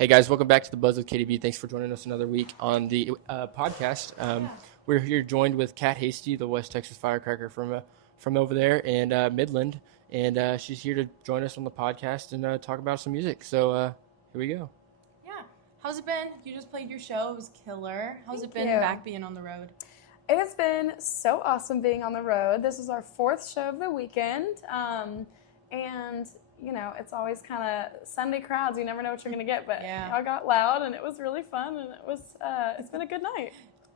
Hey guys, welcome back to the Buzz with KDB. Thanks for joining us another week on the podcast. We're here joined with Kat Hasty, the West Texas firecracker from over there and Midland, and she's here to join us on the podcast and talk about some music. So here we go. Yeah, how's it been? You just played your show; it was killer. How's it been back being on the road? It has been so awesome being on the road. This is our fourth show of the weekend, and you know, it's always kind of Sunday crowds. You never know what you're going to get, but I got loud, and it was really fun, and it's been a good night.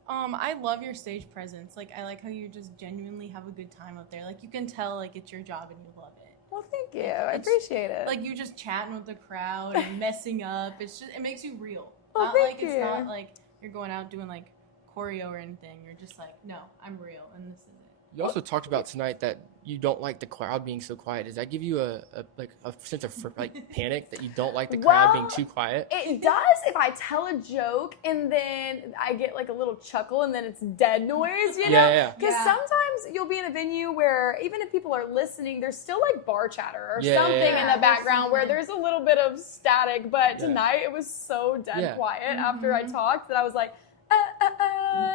I love your stage presence. Like, I like how you just genuinely have a good time up there. Like, you can tell, like, it's your job and you love it. Well, thank you. I appreciate it. Like, you just chatting with the crowd and messing up. It's just, it makes you real. Well, thank you. It's not like you're going out doing, like, choreo or anything. You're just like, no, I'm real, and this is it. You also talked about tonight that you don't like the crowd being so quiet. Does that give you a sense of panic that you don't like the crowd being too quiet? It does if I tell a joke and then I get like a little chuckle and then it's dead noise, you know? Because sometimes you'll be in a venue where even if people are listening, there's still like bar chatter or something in the background where there's a little bit of static. But tonight it was so dead quiet after I talked that I was like,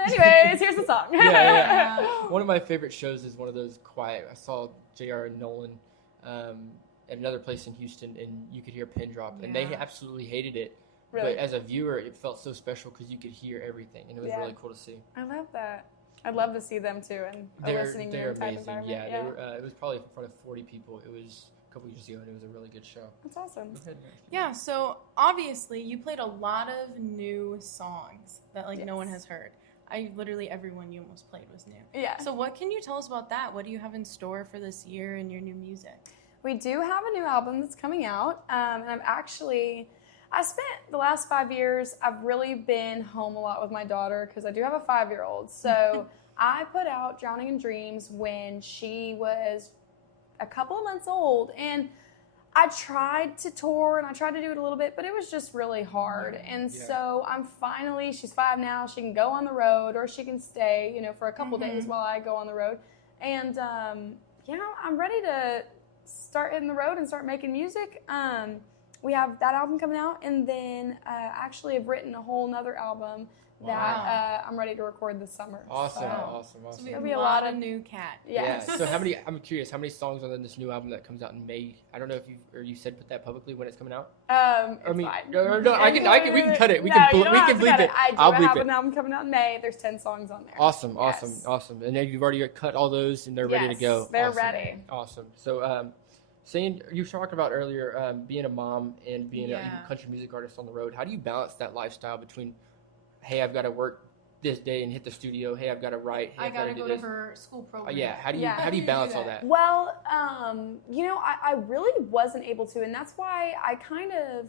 anyways, here's the song. One of my favorite shows is one of those quiet. I saw JR and Nolan at another place in Houston, and you could hear a pin drop, and they absolutely hated it. Really? But as a viewer, it felt so special because you could hear everything, and it was really cool to see. I love that. I'd love to see them too, and listening they're type amazing. environment. They were, it was probably in front of 40 people. It was a couple years ago, and it was a really good show. That's awesome. Yeah, so obviously you played a lot of new songs that no one has heard. Literally everyone you almost played was new. Yeah. So what can you tell us about that? What do you have in store for this year and your new music? We do have a new album that's coming out, and I spent the last 5 years, I've really been home a lot with my daughter because I do have a 5-year-old. So I put out Drowning in Dreams when she was a couple of months old, and I tried to tour and I tried to do it a little bit, but it was just really hard. And so she's 5 now, she can go on the road or she can stay, for a couple days while I go on the road. And, I'm ready to start hitting the road and start making music. We have that album coming out, and then actually have written a whole nother album that I'm ready to record this summer. Awesome. So we have a lot of new Kat. Yes. Yeah. So I'm curious, how many songs are in this new album that comes out in May? I don't know if you said put that publicly when it's coming out. Fine. No, we can cut it. We can bleep it. I have an album coming out in May. There's 10 songs on there. Awesome. And then you've already cut all those and they're ready to go. They're ready. Awesome. So you talked about earlier being a mom and being a country music artist on the road. How do you balance that lifestyle between, hey, I've got to work this day and hit the studio. Hey, I've got to write. Hey, I got to go to her school program. How do you balance all that? Well, I really wasn't able to, and that's why I kind of,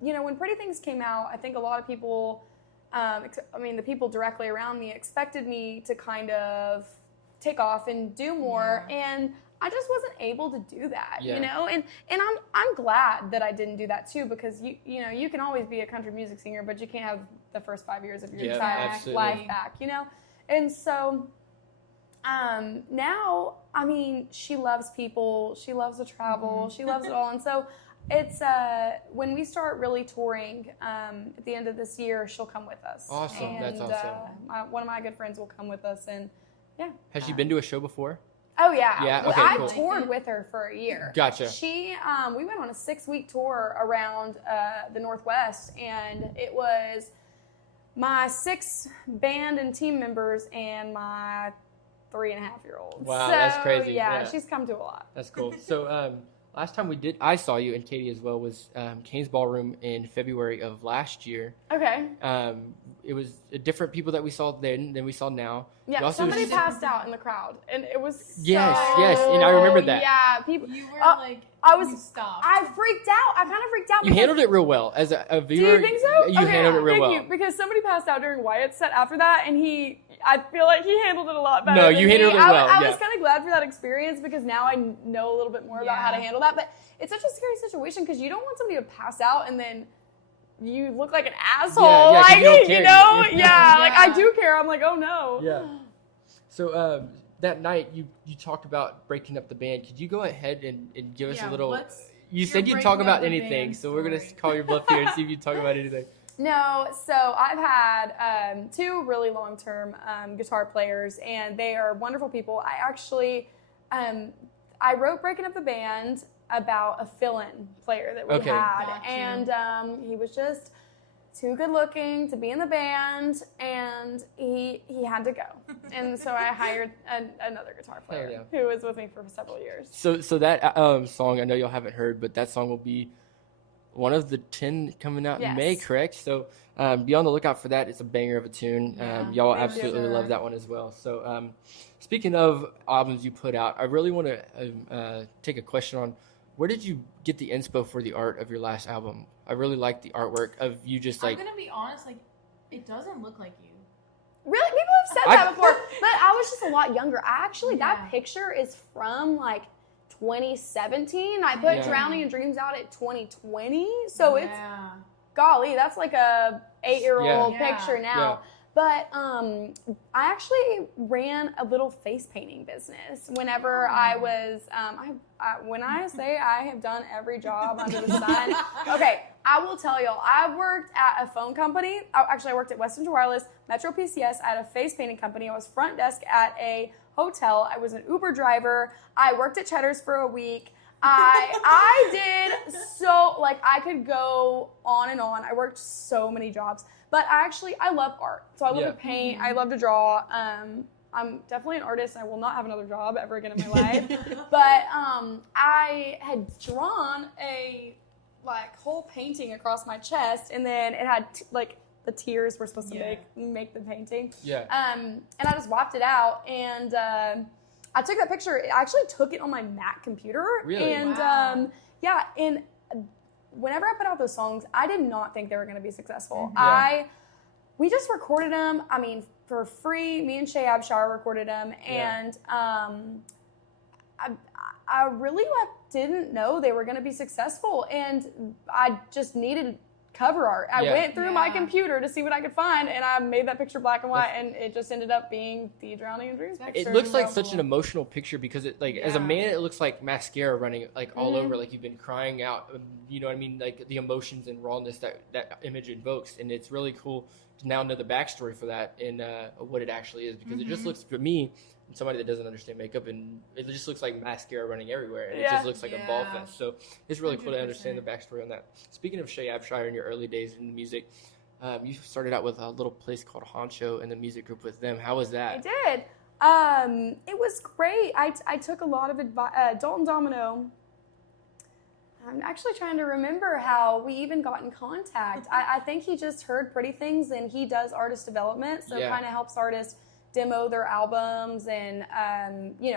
when Pretty Things came out, I think a lot of people, the people directly around me expected me to kind of take off and do more, and I just wasn't able to do that, and I'm glad that I didn't do that too, because you can always be a country music singer, but you can't have the first 5 years of your entire life back, and so now, she loves people, she loves to travel, she loves it all, and so it's when we start really touring at the end of this year, she'll come with us. Awesome. And, that's awesome. One of my good friends will come with us, and Has she been to a show before? Oh yeah. Yeah. Okay. Cool. I toured with her for a year. Gotcha. We went on a 6-week tour around the Northwest, and it was my 6 band and team members and my 3.5-year-old. Wow, so, that's crazy. Yeah, she's come to a lot. That's cool. So last time I saw you and Katie as well was Kane's Ballroom in February of last year. Okay. It was different people that we saw then than we saw now. Yeah, somebody passed out in the crowd, and it was yes, and I remember that. Yeah, people. You were you stopped. I freaked out. I kind of freaked out. You handled it real well as a viewer. Do you think so? You handled it real well. Thank you, because somebody passed out during Wyatt's set after that, and I feel like he handled it a lot better. No, you handled it well. I was kind of glad for that experience because now I know a little bit more about how to handle that. But it's such a scary situation because you don't want somebody to pass out and then you look like an asshole. I do care. I'm like, oh no. Yeah. So that night you talked about breaking up the band. Could you go ahead and give us a little You said you'd breaking talk up about the anything, band so we're gonna story. call your bluff here and see if you talk about anything. No, so I've had 2 really long-term guitar players, and they are wonderful people. I actually, I wrote Breaking Up the Band about a fill-in player that we Okay. had, Got you. and he was just too good-looking to be in the band, and he had to go. And so I hired another guitar player yeah. who was with me for several years. So that song, I know y'all haven't heard, but that song will be one of the 10 coming out in Yes. May, correct? So be on the lookout for that. It's a banger of a tune. Yeah, Y'all for absolutely sure. love that one as well. So speaking of albums you put out, I really want to take a question on where did you get the inspo for the art of your last album? I really like the artwork of you just like... I'm gonna be honest, like it doesn't look like you. Really? People have said that before, but I was just a lot younger. That Yeah. picture is from like 2017. I put Yeah. Drowning in Dreams out at 2020. So it's, Yeah. golly, that's like a 8-year-old Yeah. picture now. Yeah. But I actually ran a little face painting business whenever I was, when I say I have done every job under the sun. Okay, I will tell y'all, I worked at a phone company. I worked at Western Wireless, Metro PCS, at a face painting company. I was front desk at a hotel. I was an Uber driver. I worked at Cheddar's for a week. I did so, like, I could go on and on. I worked so many jobs. But I love art. So I love Yeah. to paint. I love to draw. I'm definitely an artist. I will not have another job ever again in my life. But I had drawn a whole painting across my chest, and then it had the tears were supposed to make the painting. Yeah. And I just wiped it out, and I took that picture. I actually took it on my Mac computer. Really? And Wow. and whenever I put out those songs, I did not think they were going to be successful. Yeah. We just recorded them. I mean, for free. Me and Shay Abshire recorded them, and I really didn't know they were going to be successful, and I just needed cover art. I Yeah. went through my Yeah. computer to see what I could find, and I made that picture black and white, and it just ended up being the Drowning in Dreams That's picture. It looks like incredible. such an emotional picture because it as a Yeah. man it looks like mascara running like all Mhm. over, like you've been crying out, you know what I mean, like the emotions and rawness that image invokes, and it's really cool to now know the backstory for that and what it actually is, because it just looks, for me, somebody that doesn't understand makeup, and it just looks like mascara running everywhere, and it Yeah. just looks like a ball Yeah. fest. So it's really cool to understand the 100%. backstory on that. Speaking of Shay Abshire in your early days in music, you started out with a little place called Honcho in the music group with them. How was I that? did. It was great. I took a lot of advice. Dalton Domino. I'm actually trying to remember how we even got in contact. I think he just heard Pretty Things, and he does artist development, so Yeah. kind of helps artists demo their albums and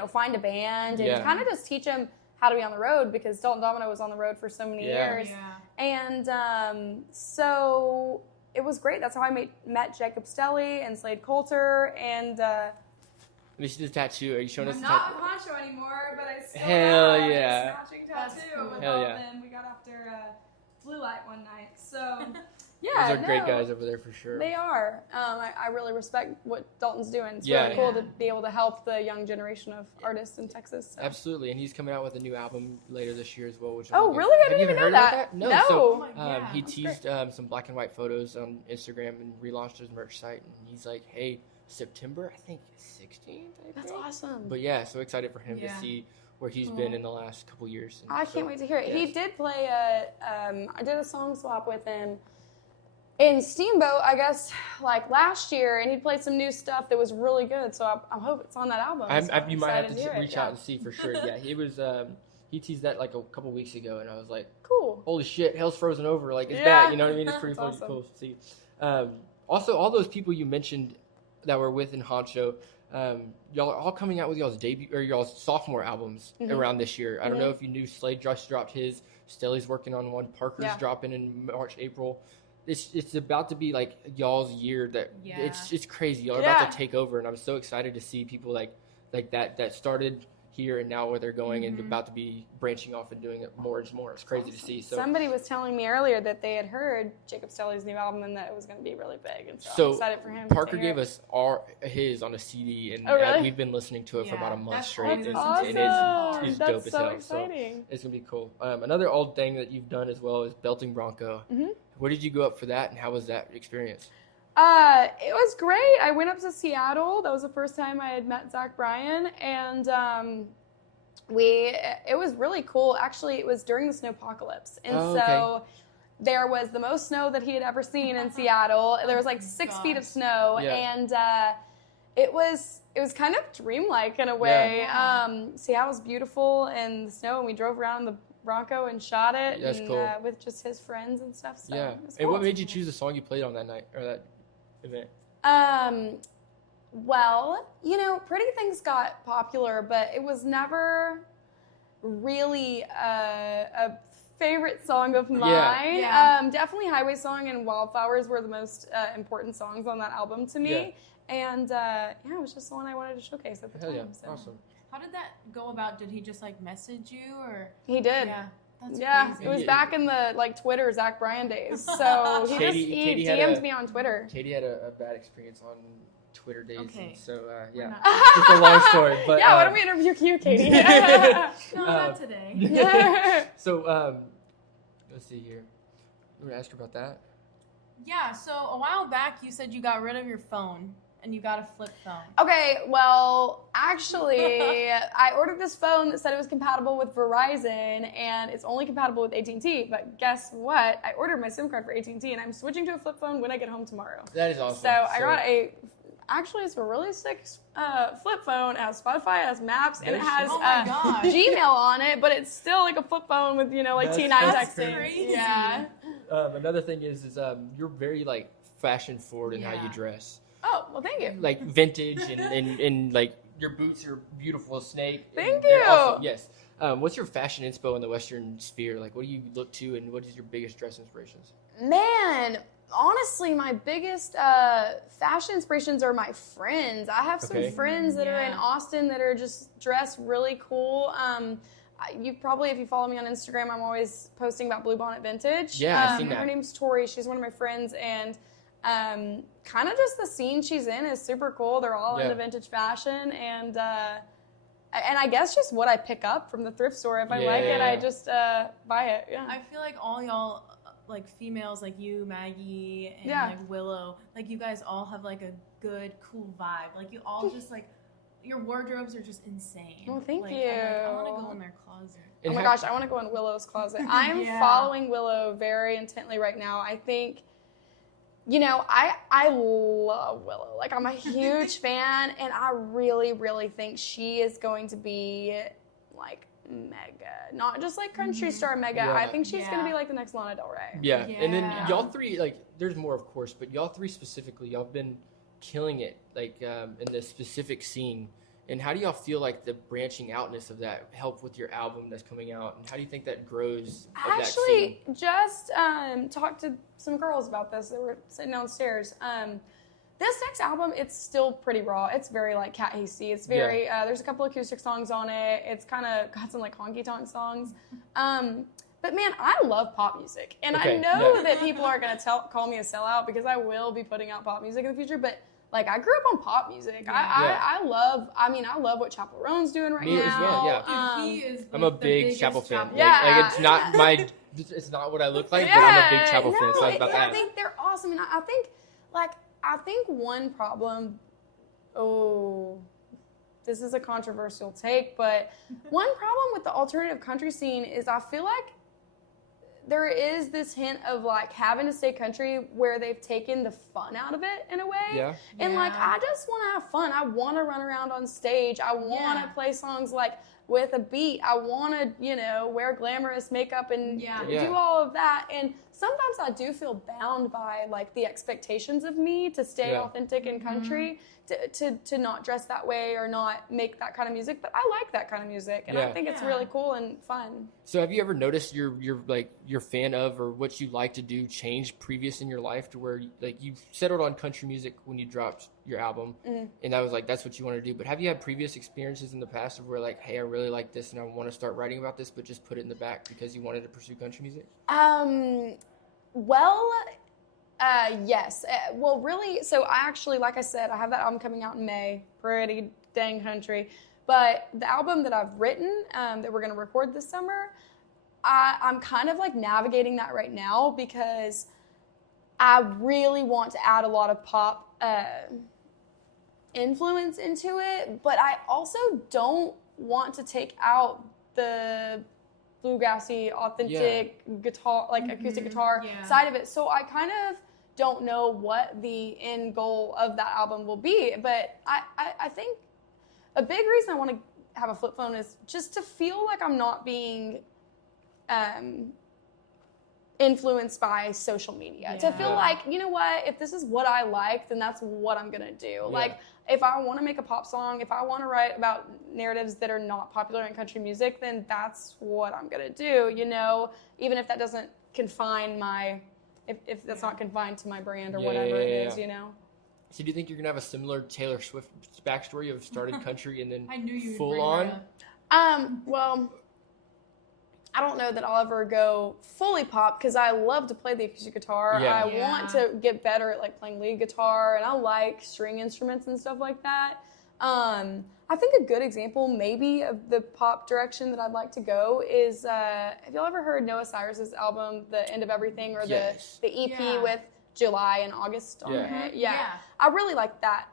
find a band and Yeah. kind of just teach them how to be on the road, because Dalton Domino was on the road for so many Yeah. years. Yeah. And so it was great. That's how I met Jacob Stelly and Slade Coulter. And Let me see the tattoo. Are you showing us I'm the not tattoo? with Honcho anymore, but I still Hell have yeah. a snatching That's tattoo cool. with Hell all yeah. of them. We got after Blue Light one night. So Those yeah, are great guys over there for sure. They are. I really respect what Dalton's doing. It's Yeah. really cool Yeah. to be able to help the young generation of artists in Texas. So. Absolutely, and he's coming out with a new album later this year as well. Which Oh, I'm really? I Have didn't you even know heard about that. No. No. So, Oh my God. he That's teased some black and white photos on Instagram and relaunched his merch site. And he's like, "Hey, September, I think 16th." That's awesome. But yeah, so excited for him to Yeah. see where he's been in the last couple years. And I so- can't wait to hear it. yes. He did play I did a song swap with him in Steamboat, I guess, like last year, and he played some new stuff that was really good. So I hope it's on that album. So I'm you might have excited to hear it. reach out and see for sure. Yeah, he was. He teased that like a couple weeks ago, and I was like, Cool. holy shit, hell's frozen over, like it's Yeah. back, you know what I mean? It's pretty That's fucking awesome. cool to see. Also, all those people you mentioned that were with in Honcho, y'all are all coming out with y'all's debut or y'all's sophomore albums around this year. I don't know if you knew Slade just dropped his, Stelly's working on one, Parker's Yeah. dropping in March, April. It's about to be like y'all's year that it's crazy. Y'all are about Yeah. to take over, and I'm so excited to see people like that started here and now where they're going and about to be branching off and doing it more and more. It's crazy to see. So somebody was telling me earlier that they had heard Jacob Stelly's new album and that it was going to be really big, and so I'm excited for him. Parker gave us his on a CD, and really? we've been listening to it for about a month straight. That's and awesome. it's That's dope as so hell. exciting. So it's gonna be cool. Another old thing that you've done as well is belting Bronco. Where did you go up for that, and how was that experience? It was great. I went up to Seattle. That was the first time I had met Zach Bryan, and it was really cool. Actually, it was during the snowpocalypse, and so there was the most snow that he had ever seen in Seattle. There was like 6 feet of snow, and it was kind of dreamlike in a way. Seattle's beautiful, and the snow, and we drove around in the Bronco and shot it. That's and, cool. With just his friends and stuff. So Yeah. it was And cool. what made you choose the song you played on that night or that event? Well, Pretty Things got popular, but it was never really a favorite song of mine. Yeah. Definitely Highway Song and Wildflowers were the most important songs on that album to me. And it was just the one I wanted to showcase at the time. Yeah, So. awesome. How did that go about? Did he just like message you or? He did. Yeah. That's crazy. It was back in the Twitter Zach Bryan days. So he Katie DM'd me on Twitter. Katie had a bad experience on Twitter days. Okay. And so We're not- just a long story. But yeah, why don't we interview you, Katie? No, not today. So let's see here. You want to ask her about that? Yeah, so a while back you said you got rid of your phone and you got a flip phone. Okay, well, actually, I ordered this phone that said it was compatible with Verizon, and it's only compatible with AT&T. But guess what? I ordered my SIM card for AT&T, and I'm switching to a flip phone when I get home tomorrow. That is awesome. So I got actually, it's a really sick flip phone. It has Spotify, it has Maps, and it has Oh my gosh. Gmail on it, but it's still like a flip phone with, T9 That's texting. crazy. Yeah. Another thing is you're very fashion forward in how you dress. Oh, well, thank you. Like vintage and like your boots are beautiful snake. Thank They're you. awesome. Yes. What's your fashion inspo in the Western sphere? Like, what do you look to, and what is your biggest dress inspirations? Man, honestly, my biggest fashion inspirations are my friends. I have some friends that are in Austin that are just dressed really cool. You probably, if you follow me on Instagram, I'm always posting about Bluebonnet Vintage. Yeah, I've seen that. Her name's Tori. She's one of my friends, and kind of just the scene she's in is super cool. They're all into vintage fashion, and I guess just what I pick up from the thrift store. If I like it, I just buy it. Yeah. I feel like all y'all, like females like you, Maggie, and like Willow, like you guys all have like a good, cool vibe. Like you all just like, your wardrobes are just insane. Well, thank you. I want to go in their closet. Oh my gosh, I want to go in Willow's closet. I'm following Willow very intently right now. I think, I love Willow. Like, I'm a huge fan, and I really, really think she is going to be, like, mega. Not just, like, country star mega. Yeah. I think she's going to be, like, the next Lana Del Rey. Yeah. And then y'all three, like, there's more, of course, but y'all three specifically, y'all have been killing it, like, in the specific scene. And how do y'all feel like the branching outness of that help with your album that's coming out? And how do you think that grows? I actually just talked to some girls about this that were sitting downstairs. This next album, it's still pretty raw. It's very like Kat Hasty. It's very, there's a couple acoustic songs on it. It's kind of got some like honky tonk songs. But man, I love pop music. And I know that people are going to call me a sellout because I will be putting out pop music in the future. But like, I grew up on pop music. I love what Chapel Roan's doing right now. Me as well, yeah. He is I'm a big Chapel fan. Yeah. Like, it's not what I look like, but I'm a big Chapel fan, so I was about to ask. I think they're awesome. And I think one problem, this is a controversial take, but one problem with the alternative country scene is I feel like there is this hint of like having to stay country where they've taken the fun out of it in a way. Yeah. And like, I just want to have fun. I want to run around on stage. I want to play songs like with a beat. I want to, wear glamorous makeup and do all of that. And sometimes I do feel bound by like the expectations of me to stay authentic in country, to not dress that way or not make that kind of music. But I like that kind of music, and I think it's really cool and fun. So have you ever noticed your fan of or what you like to do change previous in your life to where like you settled on country music when you dropped your album, and that was like that's what you want to do. But have you had previous experiences in the past of where like, hey, I really like this and I want to start writing about this, but just put it in the back because you wanted to pursue country music? Well, yes. Well, really, so I actually, like I said, I have that album coming out in May, pretty dang country. But the album that I've written, that we're going to record this summer, I'm kind of like navigating that right now because I really want to add a lot of pop influence into it, but I also don't want to take out the bluegrassy, authentic guitar, like acoustic guitar side of it. So I kind of don't know what the end goal of that album will be, but I think a big reason I want to have a flip phone is just to feel like I'm not being influenced by social media. To feel like, you know what, if this is what I like, then that's what I'm gonna do. Like, if I want to make a pop song, if I want to write about narratives that are not popular in country music, then that's what I'm gonna do, you know, even if that doesn't confine my, if that's not confined to my brand or whatever it is, you know. So do you think you're gonna have a similar Taylor Swift backstory of started country and then I knew you would full bring on? her up. Well, I don't know that I'll ever go fully pop because I love to play the acoustic guitar. I want to get better at like playing lead guitar, and I like string instruments and stuff like that. I think a good example maybe of the pop direction that I'd like to go is, have y'all ever heard Noah Cyrus's album, The End of Everything, or the EP with July and August on it? I really like that.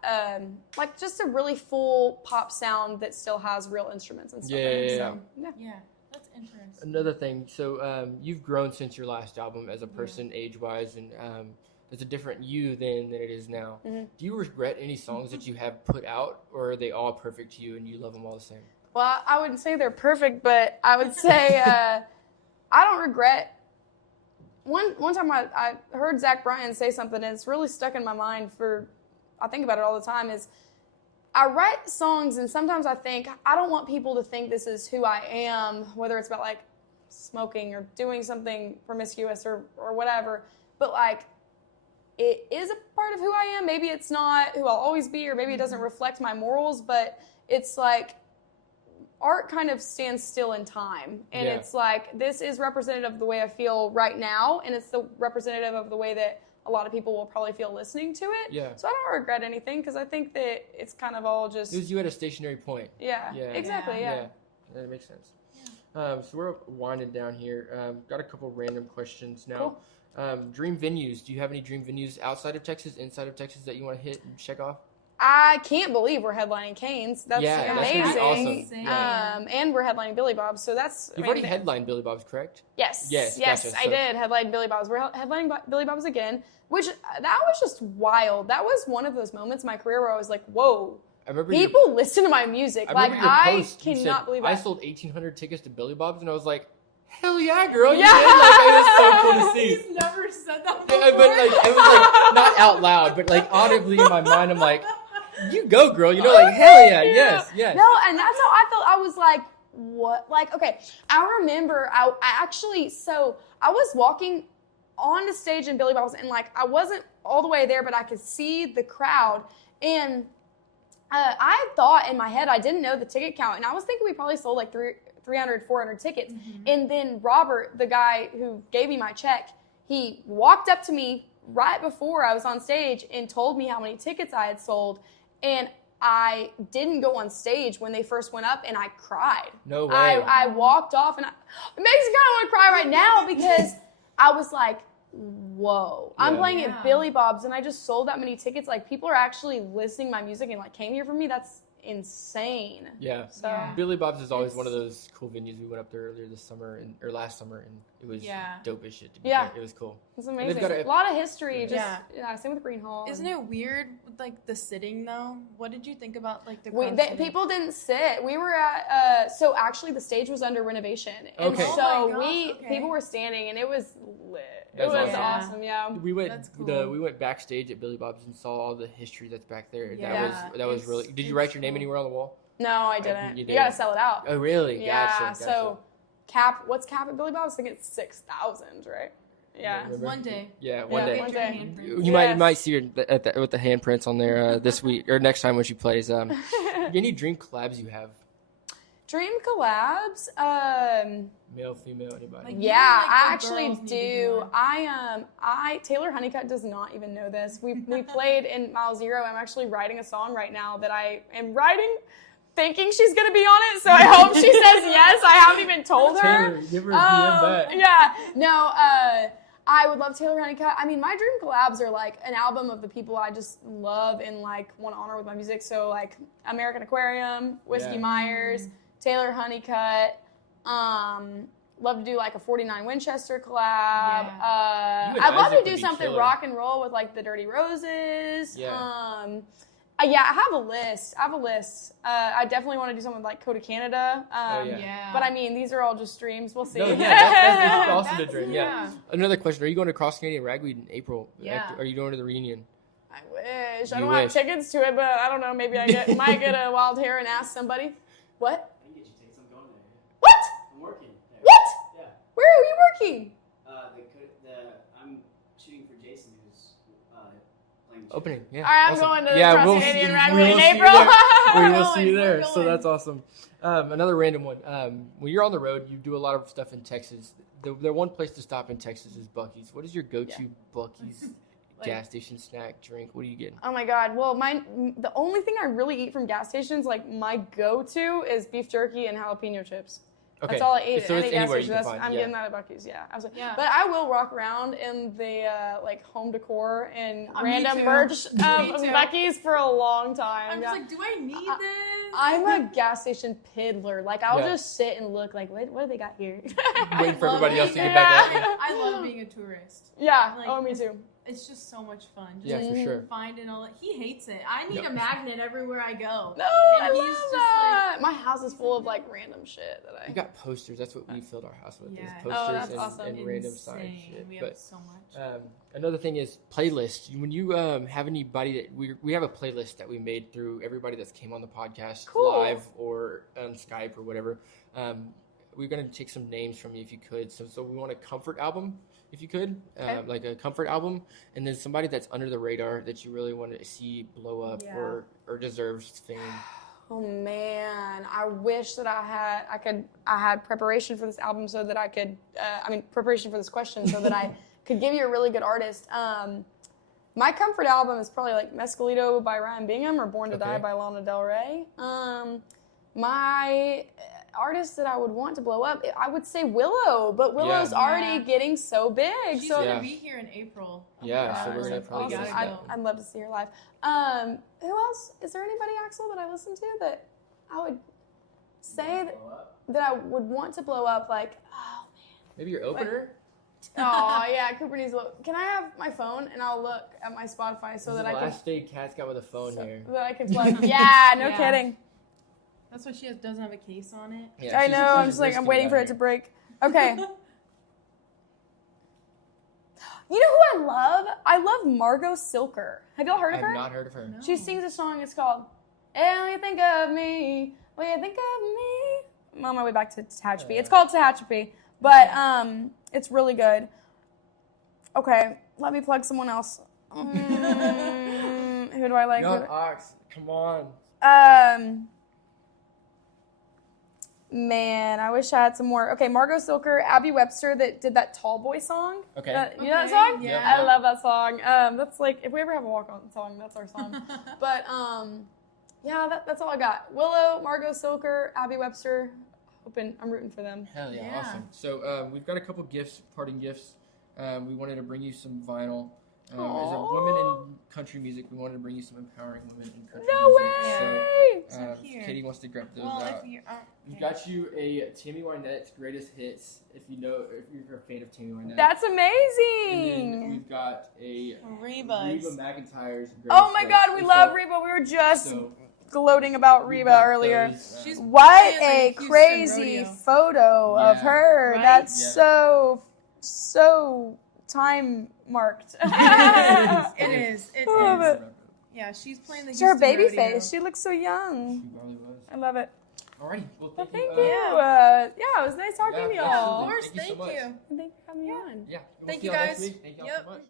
Like just a really full pop sound that still has real instruments and stuff. Yeah. That's interesting. Another thing, so you've grown since your last album as a person, age-wise, and there's a different you than it is now. Do you regret any songs that you have put out, or are they all perfect to you and you love them all the same? Well, I wouldn't say they're perfect, but I would say I don't regret. One time I heard Zach Bryan say something, and it's really stuck in my mind I think about it all the time, is I write songs, and sometimes I think, I don't want people to think this is who I am, whether it's about, like, smoking or doing something promiscuous or whatever. But, like, it is a part of who I am. Maybe it's not who I'll always be, or maybe it doesn't reflect my morals, but it's like art kind of stands still in time. And it's like, this is representative of the way I feel right now, and it's the representative of the way that a lot of people will probably feel listening to it. So I don't regret anything because I think that it's kind of all just... It was you at a stationary point. Exactly. That makes sense. So we're winding down here. Got a couple random questions now. Dream venues. Do you have any dream venues outside of Texas, inside of Texas that you want to hit and check off? I can't believe we're headlining Canes. That's amazing. That's awesome. And we're headlining Billy Bob's, so that's... You've already headlined Billy Bob's, correct? Yes. Gotcha. I did headline Billy Bob's. We're headlining Billy Bob's again, which that was just wild. That was one of those moments in my career where I was like, whoa, people listen to my music. I cannot believe it. I sold 1,800 tickets to Billy Bob's, and I was like, hell yeah, girl. You did. Like, it was so cool to see. He's never said that before. But like, it was like, not out loud, but like audibly in my mind, I'm like, you go, girl. You know, like, hell yeah, yes. No, and that's how I felt. I was like, what? Like, okay, I remember I actually, so I was walking on the stage in Billy Bob's, and like, I wasn't all the way there, but I could see the crowd. And I thought in my head, I didn't know the ticket count, and I was thinking we probably sold like 300, 400 tickets. And then Robert, the guy who gave me my check, he walked up to me right before I was on stage and told me how many tickets I had sold. And I didn't go on stage when they first went up, and I cried. No way. I walked off, and it makes me kind of want to cry right now because I was like, whoa. I'm playing at Billy Bob's, and I just sold that many tickets. Like, people are actually listening to my music and like came here for me. That's insane. Billy Bob's is always one of those cool venues. We went up there earlier this summer or last summer, and it was dope as shit to be there. It was cool. It's amazing. A lot of history. Same with Green Hall. Isn't it weird with like the sitting though? What did you think about like the people didn't sit. We were at so actually the stage was under renovation, and people were standing, and it was lit. It was awesome. We went backstage at Billy Bob's and saw all the history that's back there. That was really. Did you write your name anywhere on the wall? No, I didn't. You gotta sell it out. Oh, really? Yeah. Gotcha. So what's cap at Billy Bob's? I think it's 6,000, right? Yeah. Remember? One day. Yeah, one Yeah, day. one Get your day. handprint. You might see her with the handprints on there this week or next time when she plays. Any dream collabs you have? Dream collabs? Male, female, anybody? Like, Yeah, like, I the actually girls need to do. one. Taylor Honeycutt does not even know this. We played in Mile Zero. I'm actually writing a song right now that I am writing, thinking she's gonna be on it. So I hope she says yes. I haven't even told her. Taylor, give her a DM back. Yeah, no. I would love Taylor Honeycutt. I mean, my dream collabs are like an album of the people I just love and like want to honor with my music. So like American Aquarium, Whiskey Myers, Taylor Honeycutt. Love to do like a 49 Winchester collab. I'd love to do something rock and roll with like the Dirty Roses. Yeah. Yeah, I have a list. I definitely want to do something with like Coda Canada. But I mean, these are all just dreams. We'll see. No, that's awesome to dream. Yeah. Another question: are you going to Cross Canadian Ragweed in April? Yeah. Are you going to the reunion? I wish. I don't have tickets to it, but I don't know. Maybe I might get a wild hair and ask somebody. What? I can get you tickets. I'm going there. What? I'm working there. What? Yeah. Where are you working? I'm shooting for Jason, who's playing the show. Opening. Yeah. All right, I'm awesome. going to the Cross Canadian Ragweed in April. We will see you We're there. going. So that's awesome. Another random one. When you're on the road, you do a lot of stuff in Texas. The one place to stop in Texas is Buc-ee's. What is your go-to Buc-ee's gas station snack, drink? What are you getting? Oh my God. Well, the only thing I really eat from gas stations, like my go-to is beef jerky and jalapeno chips. Okay. That's all I ate So at it's any gas anywhere you station. can find. I'm getting that at Buc-ee's, yeah. Absolutely. Yeah. But I will walk around in the like home decor and Me random too. merch Me of too. Buc-ee's for a long time. I'm just like, do I need this? I'm a gas station piddler. Like, I'll Yeah. just sit and look like, what do they got here? Waiting for everybody else to get Yeah. back out. I love being a tourist. Yeah. Like, Oh, me too. It's just so much fun. Just Yeah, for sure. finding all that. He hates it. I need No. a magnet everywhere I go. No, And I he's love just that. My house is full of like random shit that I. You got posters. That's what we filled our house with. Is Yeah. posters Oh, that's and, awesome. and random science Insane. shit. We But have so much. another thing is playlists. When you have anybody that we have a playlist that we made through everybody that's came on the podcast Cool. live or on Skype or whatever. We're gonna take some names from you if you could. So we want a comfort album if you could, like a comfort album, and then somebody that's under the radar that you really want to see blow up or deserves fame. Oh man, I wish that I had preparation for this album so that I could. Preparation for this question so that I could give you a really good artist. My comfort album is probably like Mescalito by Ryan Bingham or Born to Die by Lana Del Rey. My artist that I would want to blow up, I would say Willow, but Willow's already getting so big. She's so gonna be here in April. Oh Yeah, my so gosh, we're gonna that's probably awesome. get I'd love to see her live. Who else? Is there anybody, Axel, that I listen to that I would say that I would want to blow up? Like, oh man. Maybe your opener. Oh yeah, Cooper needs to look. Can I have my phone and I'll look at my Spotify so that I can. Last day Kat's got with a phone here. That I can plug. Yeah, no kidding. That's why she doesn't have a case on it. Yeah, I she's- know. I'm she's just like I'm risking waiting out for it here. to break. Okay. You know who I love? I love Margot Silker. Have y'all heard of I've her? not heard of her. No. She sings a song. It's called "And You Think of Me." When you think of me. I'm on my way back to Tehachapi. It's called Tehachapi, but it's really good. Okay, let me plug someone else. Who do I like? Young Ox, come on. Man, I wish I had some more. Okay, Margot Silker, Abby Webster that did that Tall Boy song. Okay. You know that Okay, song? yeah. I love that song. That's like, if we ever have a walk-on song, that's our song. But, yeah, that's all I got. Willow, Margot Silker, Abby Webster. I'm rooting for them. Hell yeah, Yeah. awesome. So we've got a couple gifts, parting gifts. We wanted to bring you some vinyl. As a woman in country music, we wanted to bring you some empowering women in country No music. way! So, So cute. Katie wants to grab those Well, out. if you're, We've got you a Tammy Wynette's greatest hits. If you're a fan of Tammy Wynette. That's And amazing! then we've got a Reba's. Reba McEntire's greatest Oh my hits. God, we So- love Reba. We were just so gloating about we've Reba got earlier. those, She's What playing a the Houston crazy rodeo. photo of Yeah. her. Right? That's Yeah. so time marked. It is. It I love is. it. Yeah, she's playing the It's her Houston baby rodeo. face. She looks so young. She probably was. I love it. Alrighty, well, Well, thank you. thank you. But yeah, it was nice talking to y'all. Of course, Thank you so much. And thanks for having me on. Yeah. We'll Thank see you, y'all next guys. week. Thank y'all Yep. so much.